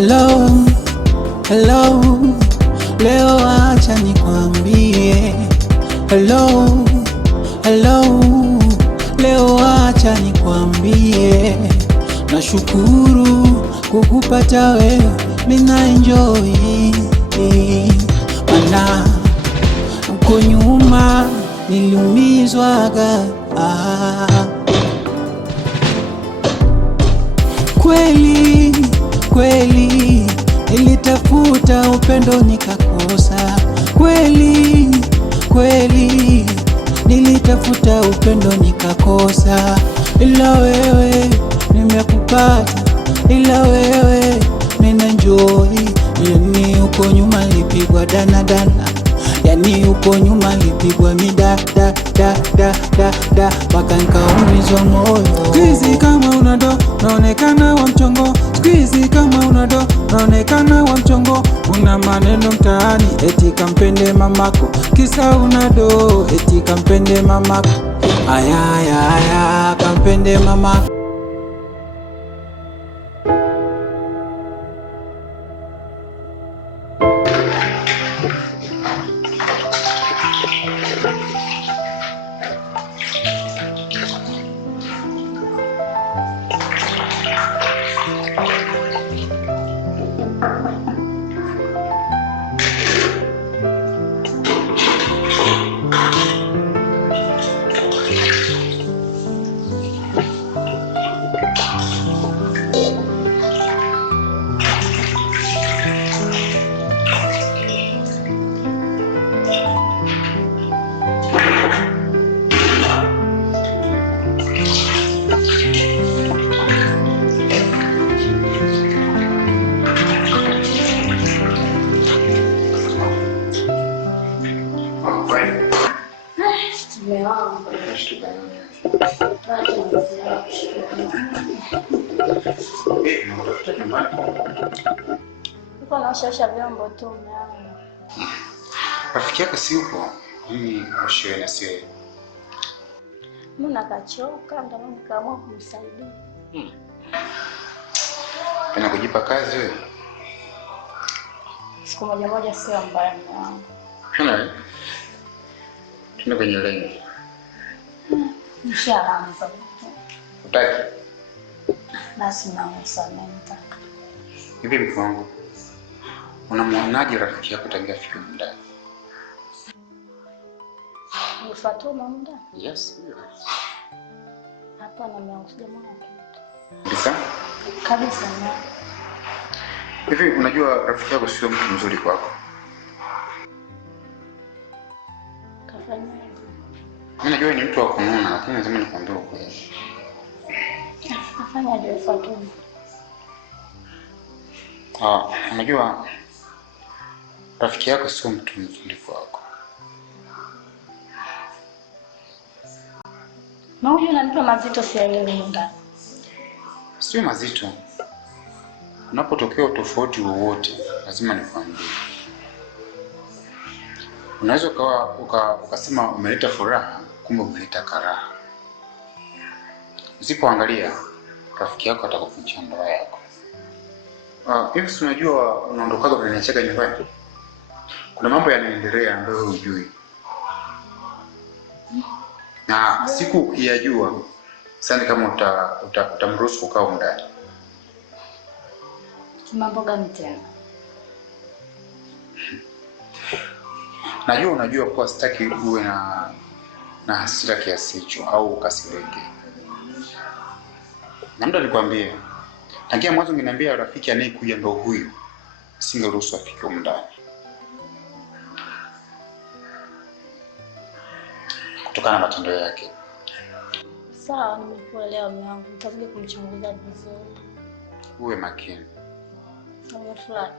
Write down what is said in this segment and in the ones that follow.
Hello, hello, leo acha nikwambie. Hello, hello, leo acha nikwambie. Nashukuru kukupata wewe, mina enjoy. Mana uko nyuma niliumizwaga. Kweli kweli nilitafuta upendo nikakosa. Kweli kweli nilitafuta upendo nikakosa, ila wewe nimekupata, ila wewe nina enjoy. Yani uko nyuma lipigwa dana, yani uko nyuma lipigwa mida da mpaka nikaumizwa moyo. Squeeze kama unado naonekana wa mchongo, squeeze kama unado naonekana wa mchongo. Una maneno mtaani eti kampende mamako, kisa unado eti kampende mamako. Aya kampende mamako. Niko naosha vyombo tu mwanangu. Rafiki yako si upo? Mimi oshe na siwe. Mimi nakachoka ndio nikaamua kumsaidia. Kana kujipa kazi wewe? Siku moja sio mbaya mwanangu. Hana. Tuna kwenye lengo. Nishaanza. Utaki? Basi naomba nataka. Hivi mke wangu, unamwonaje rafiki yako tangia afike ndani? Ni Fatuma muda? Yes, yes. Hapana mwanangu, sijamwona kitu. Kabisa? Kabisa na. Hivi unajua rafiki yako sio mtu mzuri kwako? Kafanyaje? Mimi najua ni mtu wa kununa, lakini lazima nikwambie ukweli. Kafanyaje Fatuma? Unajua rafiki yako sio mtu mzuri kwako. Na huyu ananipa mazito sielewi ndani. Sio mazito. Unapotokea tofauti wowote lazima nikwambie. Unaweza ukasema umeleta furaha, kumbe umeleta karaha. Usipoangalia rafiki yako atakuvunjia ndoa yako. Hivi unajua unaondokaga unaniacheka nyumbani? Kuna mambo yanaendelea ambayo hujui. Na siku yajua sana kama utamruhusu kukaa ndani. Mambo gani tena? Unajua kwa sitaki uwe na hasira kiasi hicho au ukasirike. Na ndio nikwambie, tangia mwanzo nginiambia rafiki anayekuja ndo huyu, singeruhusu afike ndani. Kutokana na matendo yake. Sawa, nimekuelewa mwanangu. Nitakuja kumchunguza vizuri. Uwe makini. Nimefurahi.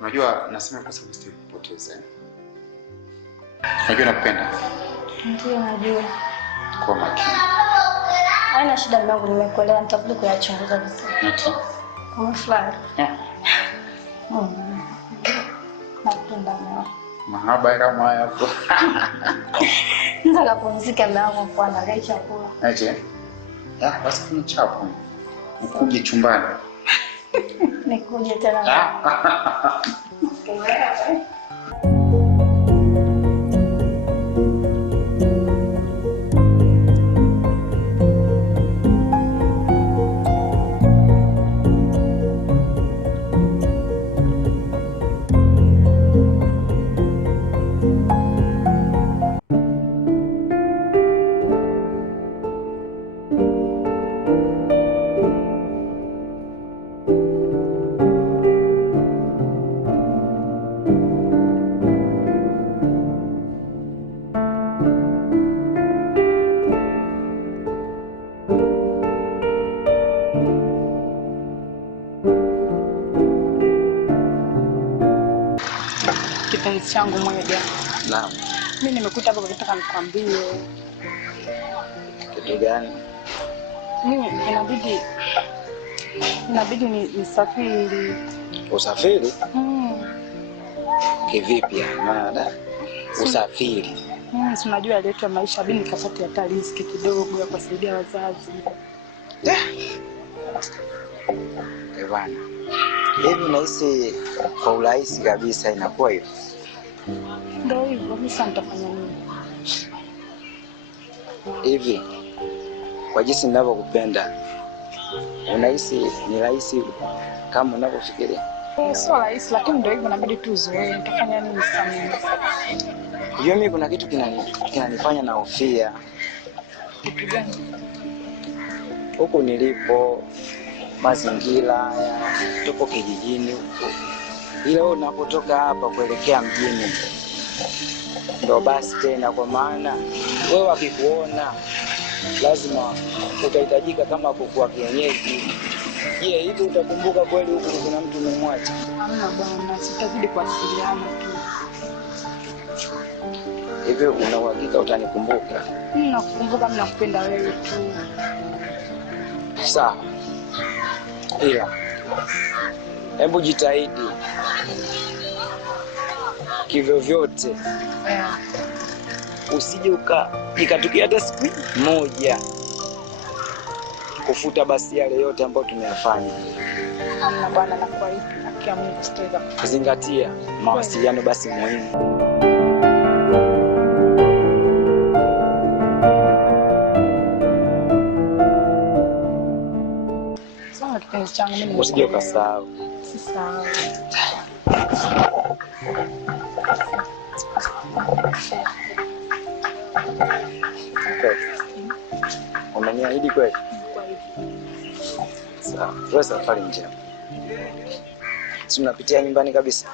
Unajua nasema kwa sababu sitapoteza. Unajua nakupenda. Ndio najua. Kwa makini. Haina shida mwanangu, nimekuelewa. Nitakuja kuyachunguza vizuri. Ndio. Nimefurahi. Napenda mwanangu. Mahaba kama haya hapo. Nataka kupumzika mwanangu kwa na chakula. Aje. Basi kuna chapo. ukuje chumbani. Nikuje tena. Kipenzi changu moja. Naam. Mimi nimekuta hapo nataka nikwambie. Kitu gani? Mimi inabidi nisafiri. Usafiri? Kivipi maana? Usafiri. Si unajua letu ya maisha bini nikapata hata riziki kidogo ya kusaidia wazazi. Bwana. Hivi nahisi kwa urahisi kabisa inakuwa hivyo. Ndio hivyo, mimi sasa nitafanya nini? Hivi kwa jinsi ninavyokupenda, unahisi ni rahisi kama unavyofikiria? Sio rahisi, lakini ndio hivyo, inabidi tu uzoee. Nitafanya nini sasa mimi? Mimi kuna kitu kinanifanya na hofia. Kitu gani? Huko nilipo mazingira tupo kijijini huko. Ila unapotoka hapa kuelekea mjini ndio basi tena, kwa maana wewe wakikuona lazima utahitajika kama kuku wa kienyeji. Je, hivi utakumbuka kweli huku kuna mtu umemwacha? Hamna bwana, sitazidi kuwasiliana tu. Hivi una uhakika utanikumbuka? Mimi nakukumbuka, mimi nakupenda wewe tu. Sawa. Ila hebu jitahidi kivyo vyote usije ikatukia hata siku moja kufuta basi yale yote ambayo tumeyafanya. Hamna bwana, nakuahidi akia Mungu sitaweza. Zingatia mawasiliano basi muhimu. Sawa kipenzi changu, mimi usije ukasahau. Sisahau. Umeniahidi kweli? Sawa, tuwe safari njema. Si tunapitia nyumbani kabisa?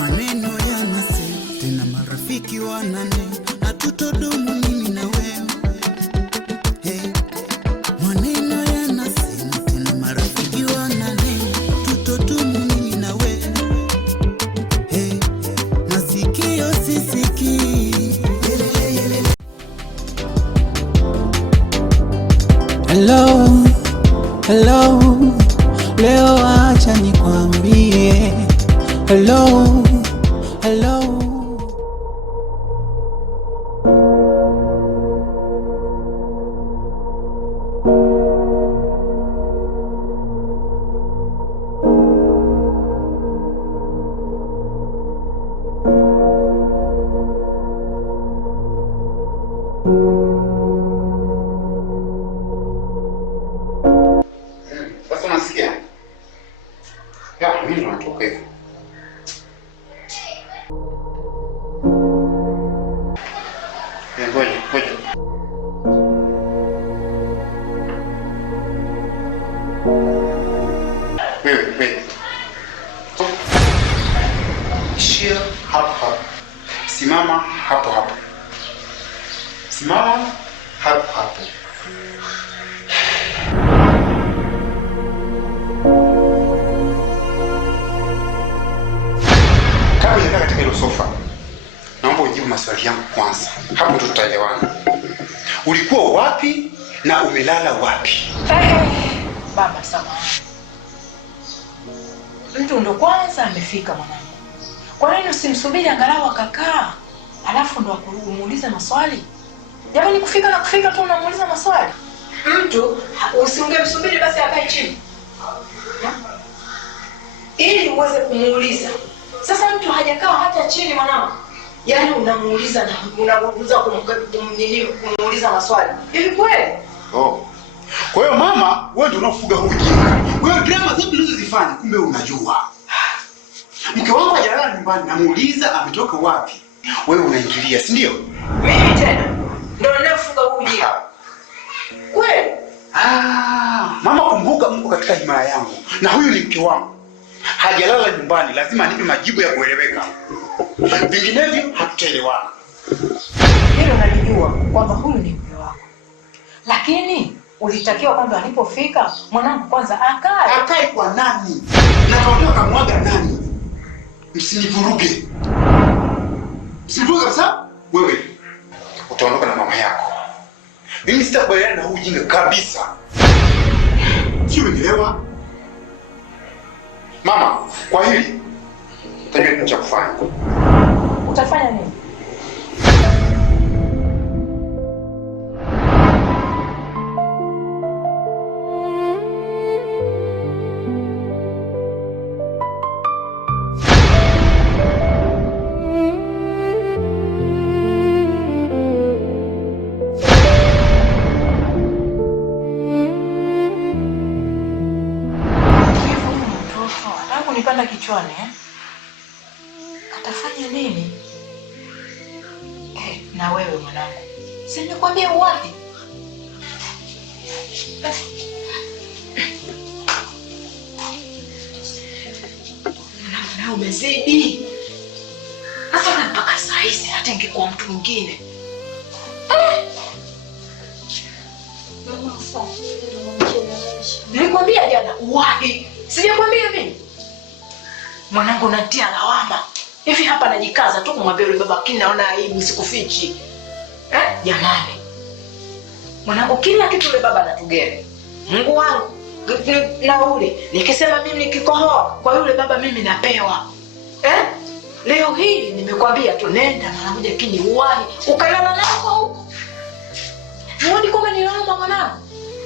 Maneno yanasema tena marafiki wanane hatutodumu mimi na wewe. Maneno yanasema tena marafiki wanane hatutodumu mimi na wewe. Masikio sisikii. Hello, hello, leo acha nikwambie. Hello, hello. Sasa unasikia? Mimi ndo natoka hivi. Ngoja. Wewe. Ishia hapo. Simama hapo. Simama hapo. Kama unakaa katika hilo sofa, naomba ujibu maswali yangu kwanza. Hapo ndo tutaelewana. Ulikuwa wapi na umelala wapi? Baba sawa. Mtu ndo kwanza amefika mwanangu. Kwa nini usimsubiri angalau akakaa? Alafu ndo umuulize maswali? Jamani kufika tu unamuuliza maswali? mtu usingemsubiri basi akae chini ili uweze kumuuliza. Sasa mtu hajakaa hata chini mwanangu, yaani unamuuliza na unaanza kumuuliza maswali. Hivi kweli? Oh. Kwa hiyo mama, wewe ndio unafuga huyu jinga. Wewe drama zote unazozifanya kumbe unajua. Mke wangu hajalala nyumbani, namuuliza ametoka wapi. Wewe unaingilia, si ndio? Mimi tena ndio ninafuga huyu jinga. Kweli? Mama kumbuka Mungu katika himaya yangu. Na huyu ni mke wangu. Hajalala nyumbani, lazima anipe majibu ya kueleweka. Vinginevyo hatutaelewana. Hilo nalijua kwamba huyu ni mke wako. Lakini ulitakiwa kwamba alipofika mwanangu kwanza akae. Akae kwa nani? Na kaondoka kamwaga nani? Msinivuruge. Msinivuruge kabisa. Wewe utaondoka na mama yako. Mimi sitakubaliana na huyu jinga kabisa. Sio unielewa? Mama, kwa hili utajua nini cha kufanya. Utafanya nini? Nipanda kichwani atafanya nini? Na wewe mwanangu, si nikwambia uwahi. Na umezidi hata na mpaka saa hizi, hata ingekuwa mtu mwingine. Nilikwambia jana uwahi, sijakwambia mimi? Mwanangu natia lawama. Hivi hapa najikaza tu kumwambia yule baba, lakini naona aibu, sikufichi. Jamani. Mwanangu kila kitu yule baba anatugere. Mungu wangu. Nauli. Nikisema mimi nikikohoa kwa yule baba mimi napewa. Leo hii nimekwambia tu nenda mara moja kini uwahi. Ukalala nako huko. Muone kama ni lawama mwanangu.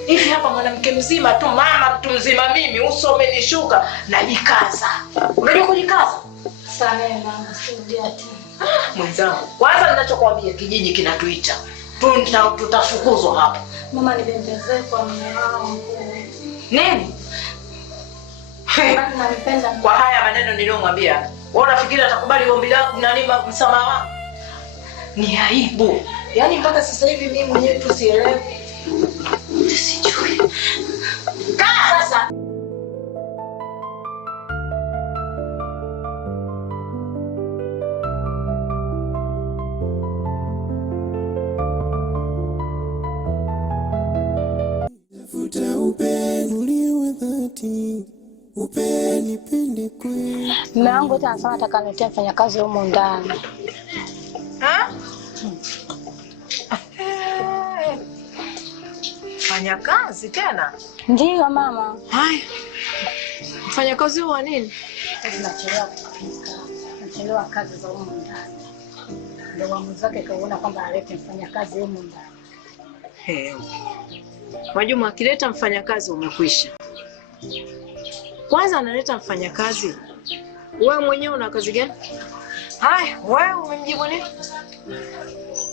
Hivi hapa mwanamke mzima tu, mama mtu mzima mimi, uso umenishuka, najikaza. Unajua kujikaza? Samehe mama, sirudia tena. Mwenzangu, kwanza ninachokuambia kijiji kinatuita. Tutafukuzwa hapa. Mama nibembezee kwa mume wangu. Nini? Mama nipenda. Kwa haya maneno niliyomwambia, wewe unafikiri atakubali ombi langu na nini msamaha wangu? Ni aibu. Yaani mpaka sasa hivi mimi mwenyewe tusielewe. Sijui. Kaa sasa. Tafuta upendo ulio dhati, upendo nipende kweli. Mume wangu hata anasema atakaniletea mfanyakazi huko ndani. Fanya kazi tena? Ndiyo mama. Haya. Fanya kazi wa nini? Tunachelewa kufika. Tunachelewa kazi za huko ndani. Ndio mwamuzi wake kaona kwamba alete mfanyakazi huko ndani. Mwajuma akileta mfanyakazi umekwisha. Kwanza analeta mfanyakazi. Wewe mwenyewe una kazi gani? Haya, wewe umemjibu nini?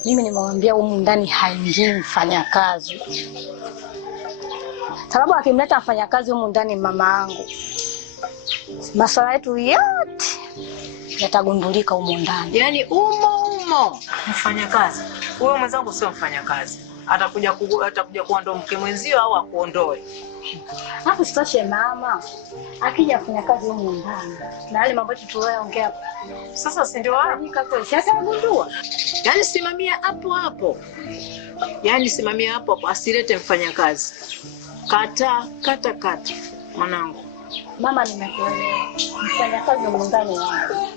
Mimi nimemwambia huko ndani haingii mfanyakazi. Sababu akimleta mfanyakazi huko ndani mama yangu, masuala yetu yote yatagundulika huko ndani. Yaani umo mfanyakazi. Wewe mwenzangu sio mfanyakazi. Atakuja kuwa ndo mke mwenzio au akuondoe. Hapo sitoshe mama. Akija kufanya kazi huko ndani. Na wale mambo yetu tuliyoongea. Sasa si ndio wanika kweli. Sasa ngundua. Yaani simamia hapo hapo. Yaani simamia hapo hapo, asilete mfanyakazi. Kata mwanangu. Mama nimekuelewa. Mfanyakazi huko ndani wangu.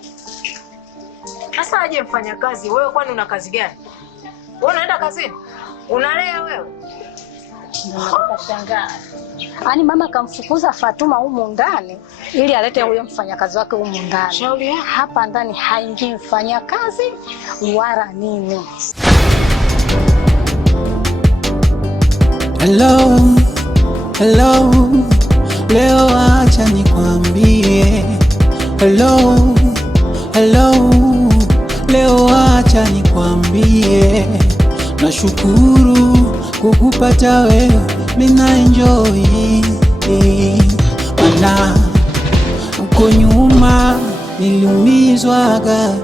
Sasa aje mfanyakazi, wewe kwani una kazi gani? Wewe unaenda kazini? Unalea wewe? Nashangaa. Yaani mama kamfukuza Fatuma huko ndani ili alete huyo mfanyakazi wake huko ndani. Shauri hapa ndani haingii mfanyakazi wala nini. Hello, hello, leo acha nikwambie. Hello, hello, leo acha nikwambie. Nashukuru kukupata wewe, mina enjoy. Mana uko nyuma niliumizwaga.